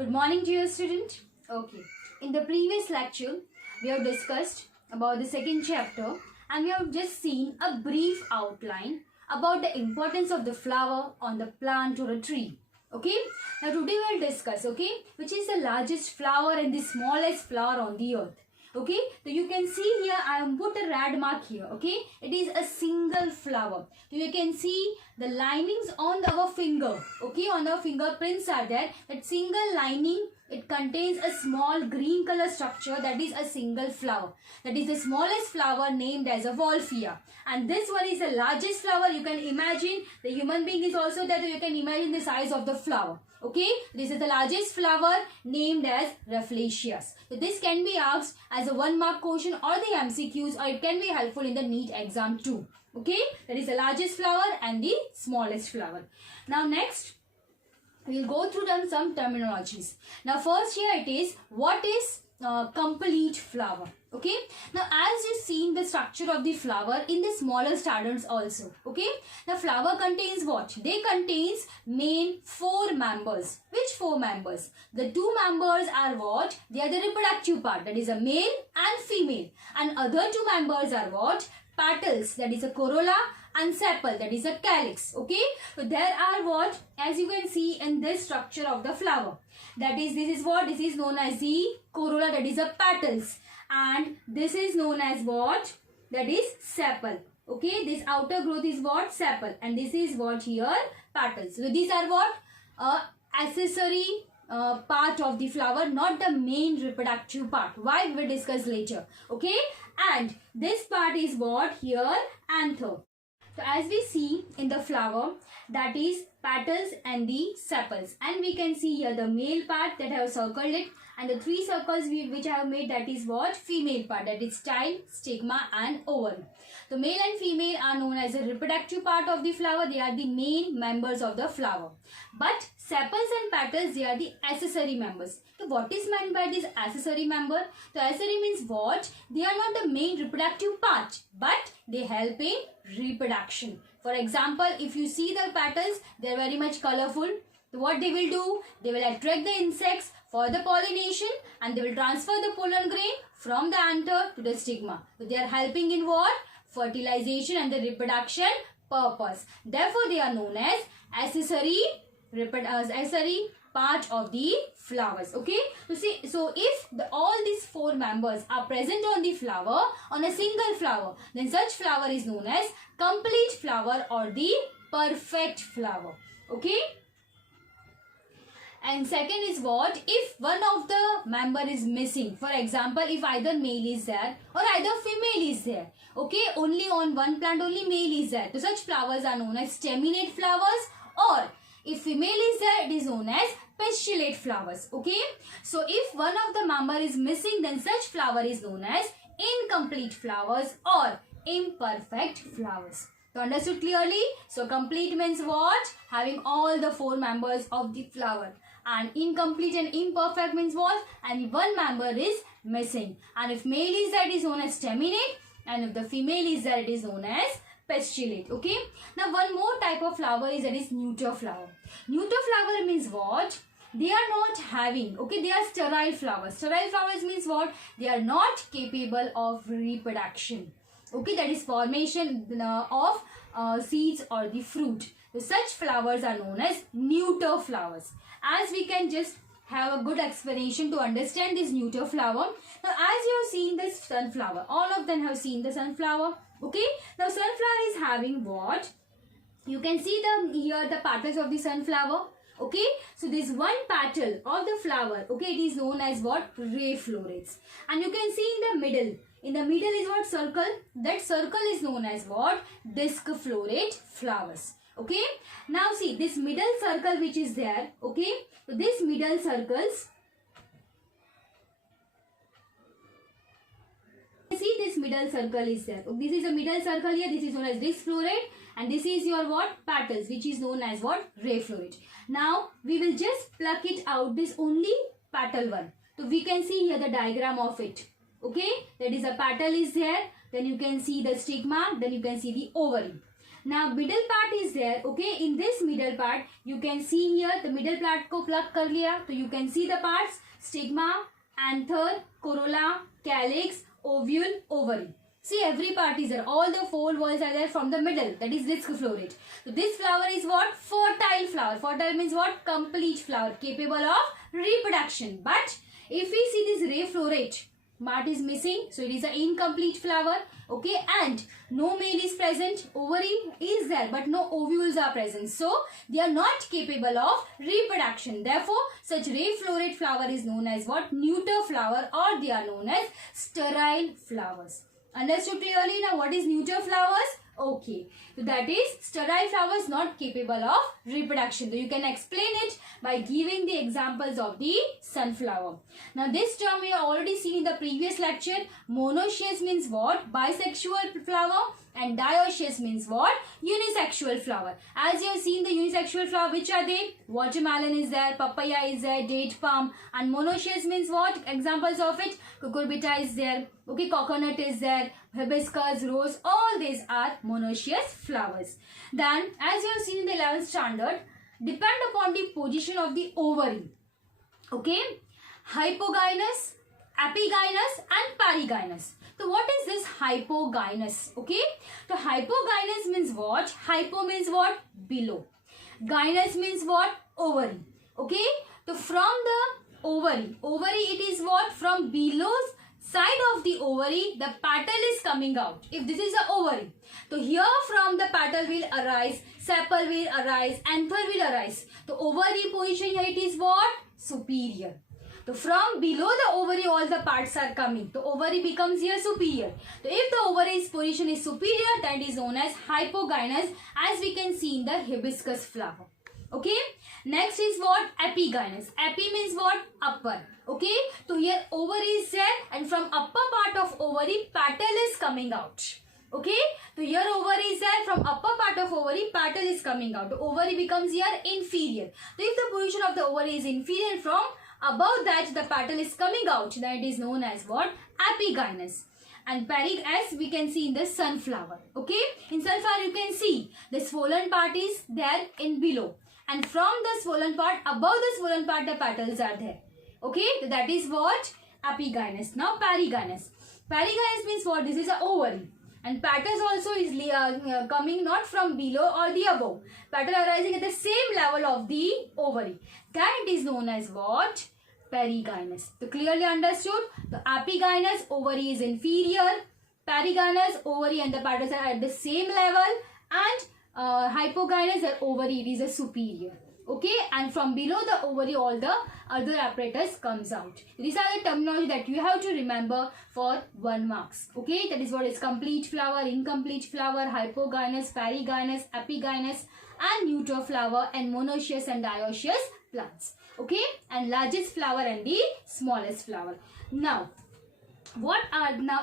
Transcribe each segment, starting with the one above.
Good morning, dear student. Okay, in the previous lecture, we have discussed about the second chapter and we have just seen a brief outline about the importance of the flower on the plant or a tree. Okay, now today we will discuss, okay, which is the largest flower and the smallest flower on the earth. Okay, so you can see here I have put a red mark here. Okay, it is a single flower. So you can see the linings on our finger. Okay, on our fingerprints are there. That single lining, it contains a small green color structure, that is a single flower. That is the smallest flower named as a Wolfia. And this one is the largest flower. You can imagine the human being is also there, so you can imagine the size of the flower. Okay, this is the largest flower named as Rafflesias. So this can be asked as a 1 mark question or the MCQs, or it can be helpful in the NEET exam too. Okay, that is the largest flower and the smallest flower. Now next, we will go through some terminologies. Now first here it is, what is complete flower? Okay, now as you seen the structure of the flower in the smaller standards also. Okay, the flower contains what? They contains main 4 members. Which 4 members? The 2 members are what? They are the reproductive part, that is a male and female, and other 2 members are what? Petals, that is a corolla, and sepal, that is a calyx. Okay, so there are what? As you can see in this structure of the flower, that is, this is what? This is known as the corolla, that is a petals, and this is known as what? That is sepal. Okay, this outer growth is what? Sepal, and this is what here? Petals. So these are what? Accessory part of the flower, not the main reproductive part. Why? We will discuss later. Okay, and this part is what? Here, anther. So as we see in the flower, that is petals and the sepals, and we can see here the male part that I have circled it, and the 3 circles which I have made, that is what? Female part, that is style, stigma and ovary. The male and female are known as the reproductive part of the flower. They are the main members of the flower. But sepals and petals, they are the accessory members. So what is meant by this accessory member? The accessory means what? They are not the main reproductive part, but they help in reproduction. For example, if you see the petals, they are very much colorful. So what they will do? They will attract the insects for the pollination, and they will transfer the pollen grain from the anther to the stigma. So they are helping in what? Fertilization and the reproduction purpose. Therefore, they are known as accessory part of the flowers. Okay, so if all these 4 members are present on the flower, on a single flower, then such flower is known as complete flower or the perfect flower. Okay, and second is what? If one of the member is missing, for example, if either male is there or either female is there, okay, only on one plant only male is there, so such flowers are known as staminate flowers, or if female is there, it is known as pistillate flowers. Okay, so if one of the member is missing, then such flower is known as incomplete flowers or imperfect flowers. So understood clearly? So complete means what? Having all the 4 members of the flower, and incomplete and imperfect means what? And one member is missing, and if male is there, it is known as staminate, and if the female is there, it is known as pistillate. Okay, now one more type of flower is, that is neuter flower. Neuter flower means what? They are not having, okay, they are sterile flowers. Sterile flowers means what? They are not capable of reproduction. Okay, that is formation of seeds or the fruit. So such flowers are known as neuter flowers. As we can just have a good explanation to understand this neuter flower. Now as you have seen this sunflower, all of them have seen the sunflower. Okay, now sunflower is having what? You can see here the petals of the sunflower. Okay, so this one petal of the flower, okay, it is known as what? Ray florets. And you can see in the middle is what? Circle. That circle is known as what? Disc floret flowers. Okay, now see this middle circle which is there. Okay, so this middle circles, see this middle circle is there. This is a middle circle here. This is known as disc floret, and this is your what? Petals, which is known as what? Ray floret. Now we will just pluck it out, this only petal one. So we can see here the diagram of it. Okay, that is a petal is there, then you can see the stigma, then you can see the ovary. Now middle part is there. Okay, in this middle part you can see here the middle part को plug कर लिया, so you can see the parts: stigma, anther, corolla, calyx, ovule, ovary. See, every part is there. All the four walls are there from the middle. That is disc floret. So this flower is what? Fertile flower. Fertile means what? Complete flower, capable of reproduction. But if we see this ray floret, part is missing, so it is an incomplete flower. Okay, and no male is present. Ovary is there, but no ovules are present. So they are not capable of reproduction. Therefore, such ray floret flower is known as what? Neuter flower, or they are known as sterile flowers. Understood clearly now what is neuter flowers? Okay, so that is sterile flowers not capable of reproduction. So you can explain it by giving the examples of the sunflower. Now this term we have already seen in the previous lecture. Monoecious means what? Bisexual flower, and dioecious means what? Unisexual flower. As you have seen the unisexual flower, which are they? Watermelon is there, papaya is there, date palm. And monoecious means what? Examples of it: cucurbita is there, okay, coconut is there, hibiscus, rose, all these are monoecious flowers. Then as you have seen in the 11th standard, depend upon the position of the ovary. Okay, hypogynous, epigynous and perigynous. So what is this hypogynous? Okay, so hypogynous means what? Hypo means what? Below. Gynous means what? Ovary. Okay, so from the ovary it is what? From below side of the ovary the petal is coming out. If this is the ovary, so here from the petal will arise, sepal will arise, anther will arise. The ovary position here it is what? Superior. So from below the ovary all the parts are coming. The ovary becomes here superior. So if the ovary's position is superior, that is known as hypogynous, as we can see in the hibiscus flower. Okay, next is what? Epigynous. Epi means what? Upper. Okay, so here ovary is there, and from upper part of ovary petal is coming out. Okay, so here ovary is there, from upper part of ovary petal is coming out. The ovary becomes here inferior. So if the position of the ovary is inferior, from above that the petal is coming out, that is known as what? Epigynous. And as we can see in the sunflower. Okay, in sunflower you can see the swollen part is there in below, and from the swollen part, above the swollen part the petals are there. Okay, that is what? Epigynous. Now perigynous. Perigynous means what? This is an ovary, and petals also is coming not from below or the above. Petal arising at the same level of the ovary. That is known as what? Perigynous. So clearly understood? The epigynous ovary is inferior, perigynous ovary and the petals are at the same level, and hypogynous ovary it is a superior. Okay, and from below the ovary all the other apparatus comes out. These are the terminology that you have to remember for 1 marks. Okay, that is what is complete flower, incomplete flower, hypogynous, perigynous, epigynous and neuter flower, and monoecious and dioecious plants. Okay, and largest flower and the smallest flower. Now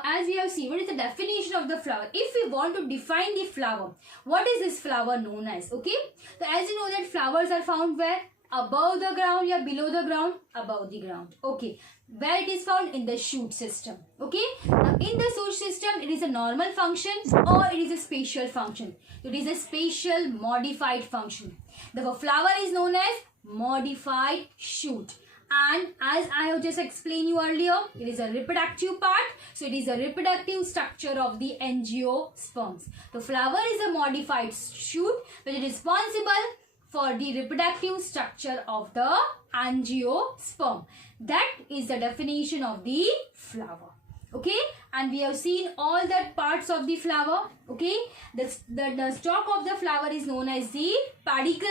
as we have seen, what is the definition of the flower? If we want to define the flower, what is this flower known as? Okay, so as you know that flowers are found where? Above the ground, or below the ground? Above the ground. Okay, where it is found? In the shoot system. Okay, now in the shoot system it is a normal function or it is a spatial function. It is a spatial modified function. The flower is known as modified shoot. And as I have just explained you earlier, it is a reproductive part. So it is a reproductive structure of the angiosperms. The flower is a modified shoot which is responsible for the reproductive structure of the angiosperm. That is the definition of the flower. Okay, and we have seen all the parts of the flower. Okay, the stalk of the flower is known as the pedicle.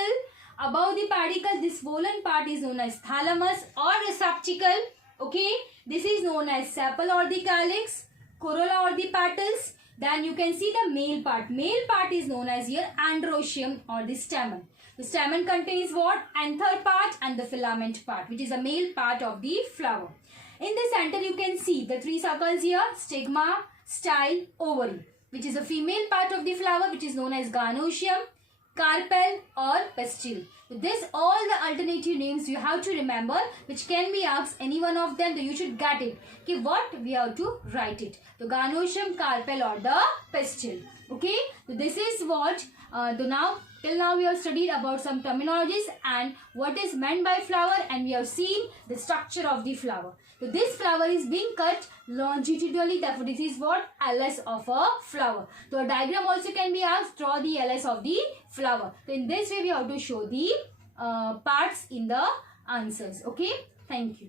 Above the pedicle, this swollen part is known as thalamus or receptacle. Okay, this is known as sepal or the calyx, corolla or the petals. Then you can see the male part. Male part is known as here androecium or the stamen. The stamen contains what? Anther part and the filament part, which is the male part of the flower. In the center you can see the 3 circles here: stigma, style, ovary, which is the female part of the flower, which is known as gynoecium, carpel or pistil. This all the alternative names you have to remember, which can be asked any one of them, so you should get it. Okay, what we have to write it. The gynoecium, carpel or the pistil. Okay, so this is what Till now we have studied about some terminologies and what is meant by flower, and we have seen the structure of the flower. So this flower is being cut longitudinally, therefore this is what? LS of a flower. So a diagram also can be asked, draw the LS of the flower. So in this way we have to show the parts in the answers. Okay, thank you.